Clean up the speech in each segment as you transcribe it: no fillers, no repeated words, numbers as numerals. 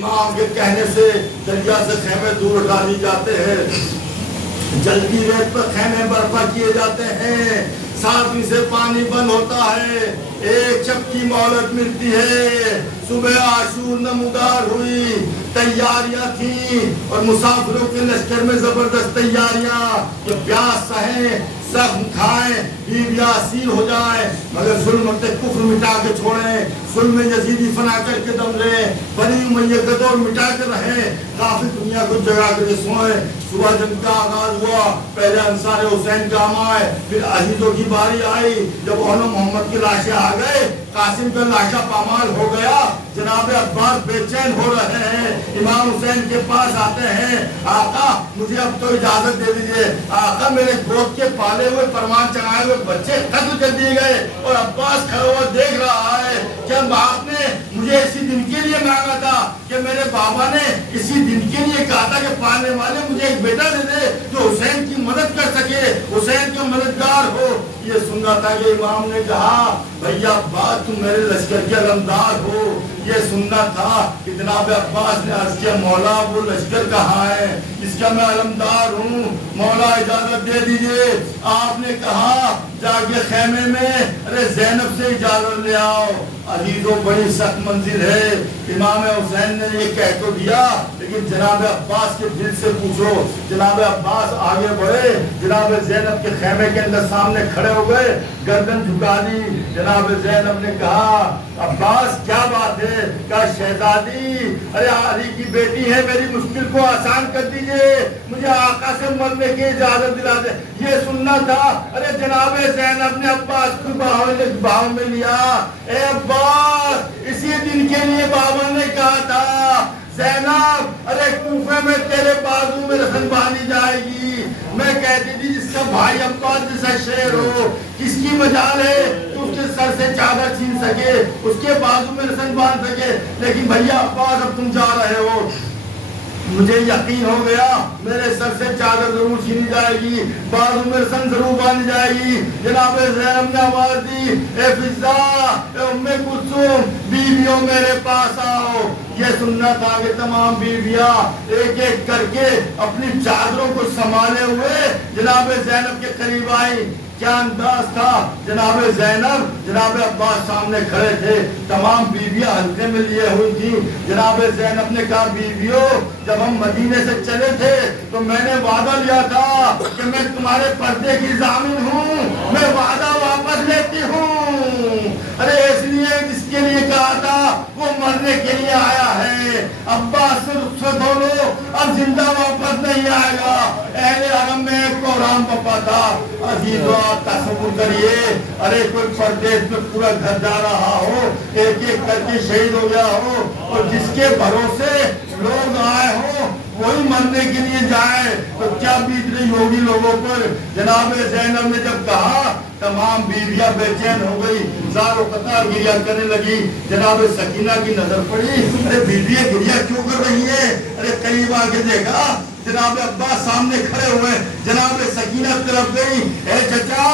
امام کے کہنے سے دریا سے خیمے دور اٹھا لی جاتے ہیں، جلدی ریت پر خیمے برپا کیے جاتے ہیں، 7 دن سے پانی بند ہوتا ہے، 1 شب کی مہلت ملتی ہے، صبح عاشور نمودار ہوئی، تیاریاں تھیں اور مسافروں کے لشکر میں زبردست تیاریاں کہ پیاس سہیں، زخم کھائیں، بیویاں اسیر ہو جائیں، مگر ظلم کفر مٹا کے چھوڑیں، ظلم یزیدی فنا کر کے دم لیں، بنی امیہ کا دور مٹا کر رہیں، کافی دنیا کو جگا کر سوئیں۔ صبح جنگ کا آغاز ہوا، پہلے انصار حسین کام آئے، پھر عزیزوں کی باری آئی، جب اہل محمد کی لاشیں آ گئے، قاسم کا لاشا پامال ہو گیا، جناب عباس بے چین ہو رہے ہیں، امام حسین کے پاس آتے ہیں، آقا مجھے اب تو اجازت دے دیجئے، آقا میرے گود کے پالے ہوئے فرمان چڑھائے ہوئے بچے قتل کر دیے گئے، اور عباس کھڑا ہوا دیکھ رہا ہے کہ اب آپ نے مجھے اسی دن کے لیے مانگا تھا کہ میرے بابا نے اسی دن کے لیے کہا تھا کہ پالنے والے مجھے ایک بیٹا دے دے جو حسین کی مدد کر سکے، حسین کا مددگار ہو۔ یہ سننا تھا کہ امام نے کہا بھیا عباس تم میرے لشکر کے علمدار ہو، یہ سننا تھا کہ جناب عباس نے عرض کیا مولا وہ لشکر کہاں ہے، اس کا میں علمدار ہوں، مولا اجازت دے دیجئے۔ آپ نے کہا جا کے خیمے میں ارے زینب سے اجازت لے آؤ، عزیزوں بڑی سخت منزل ہے، امام حسین نے یہ کہہ تو دیا لیکن جناب عباس کے دل سے پوچھو۔ جناب عباس آگے بڑھے، جناب زینب کے خیمے کے اندر سامنے کھڑے ہو گئے، گردن جھکا دی، جناب زینب نے کہا عباس کیا بات ہے، کہا شہزادی ارے علی کی بیٹی ہے، میری مشکل کو آسان کر دیجئے، مجھے آقا سے ملنے کی اجازت دلا دے۔ یہ سننا تھا، ارے جناب زینب نے عباس کو باہوں میں لیا، اے عباس اسی دن کے لیے بابا نے کہا تھا زینب ارے کوفے میں تیرے بازو میں رسن باندھی جائے گی، میں کہتی تھی جس کا بھائی عباس جیسا شیر ہو کس کی مجال ہے کہ اس کے سر سے چادر چھین سکے، اس کے بازو میں رسن باندھ سکے، لیکن بھیا عباس اب تم جا رہے ہو، مجھے یقین ہو گیا میرے سر سے چادر ضرور چھینی جائے گی، بازو میں رسن ضرور باندھی جائے گی۔ جناب زینب نے آواز دی اے فضا اے ام کلثوم بیویوں میرے پاس آؤ۔ یہ سننا تھا کہ تمام بیویاں ایک ایک کر کے اپنی چادروں کو سنبھالے ہوئے جناب زینب کے قریب آئیں۔ کیا انداز تھا، جناب زینب جناب عباس سامنے کھڑے تھے، تمام بیویاں حلقے میں لیے ہوئی تھیں۔ جناب زینب نے کہا بیویوں جب ہم مدینے سے چلے تھے تو میں نے وعدہ لیا تھا کہ میں تمہارے پردے کی ضامن ہوں، میں وعدہ واپس لیتی ہوں، ارے اس لیے جس کے لیے کہا تھا وہ مرنے کے لیے آیا ہے، عباس سے رخصت ہو لو، اب زندہ واپس نہیں آئے گا۔ اہل حرم میں ایک قرآن پپا تھا، عزیزو آپ تصور کریے ارے کوئی پردیس میں پورا گھر جا رہا ہو، ایک ایک کر کے شہید ہو گیا ہو، اور جس کے بھروسے لوگ آئے ہوں وہی مرنے کے لیے جائے تو کیا بیت رہی ہوگی لوگوں پر۔ جناب زینب نے جب کہا تمام بیویاں بے چین ہو گئی، زار و قطار گریہ کرنے لگی۔ جناب سکینہ کی نظر پڑی، ارے بیویاں گریہ کیوں کر رہی ہیں، ارے قریب آ کے دیکھا جناب عباس سامنے کھڑے ہوئے، جناب سکینہ طرف گئی، اے چچا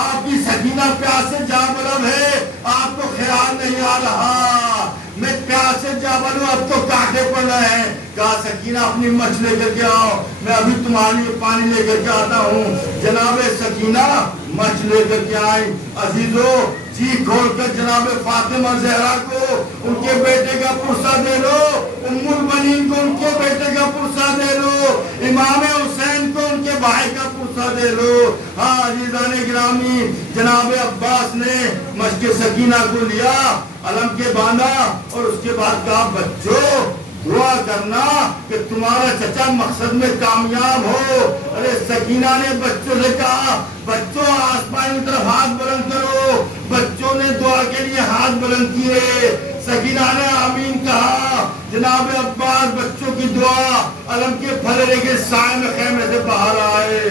آپ کی سکینہ پیاس سے جا بلب ہے، آپ کو خیال نہیں آ رہا، میں پیاس سے جا بلوں اب تو کاٹے پڑ رہے ہیں۔ کہا سکینہ اپنی مچھ لے کر کے آؤ، میں ابھی تمہارے لیے پانی لے کر کے آتا ہوں۔ جناب سکینہ مچھ لے کر کے آئی، عزیزو جی کھول کر جناب فاطمہ زہرا کو ان کے بیٹے کا پرسہ دے لو، ام البنین کو ان کے بیٹے کا پرسہ دے لو، امام حسین کو ان کے بھائی کا پرسہ دے لو۔ ہاں عزیزان گرامی جناب عباس نے مشق سکینہ کو لیا، علم کے باندھا اور اس کے بعد کہا بچوں دعا کرنا کہ تمہارا چچا مقصد میں کامیاب ہو۔ ارے سکینہ نے بچوں سے کہا بچوں آسمان کی طرف ہاتھ بلند کرو، بچوں نے دعا کے لیے ہاتھ بلند کیے، سکینہ نے آمین کہا۔ جناب عباس بچوں کی دعا علم کے پھلے کے سائے میں خیمے سے باہر آئے۔